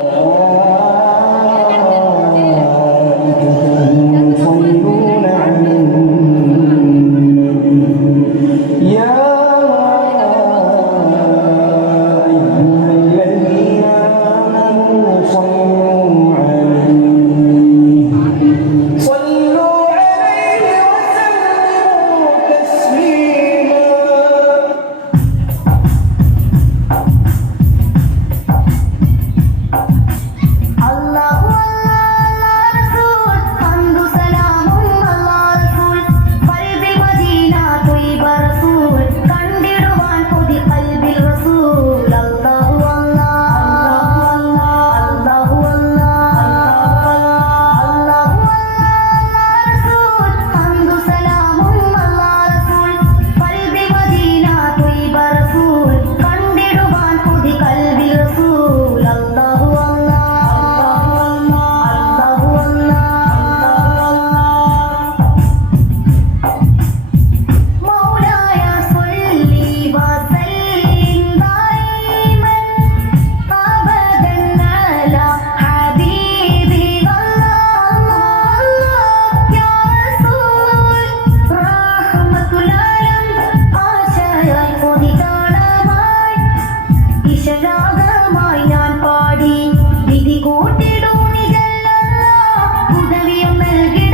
Oh. me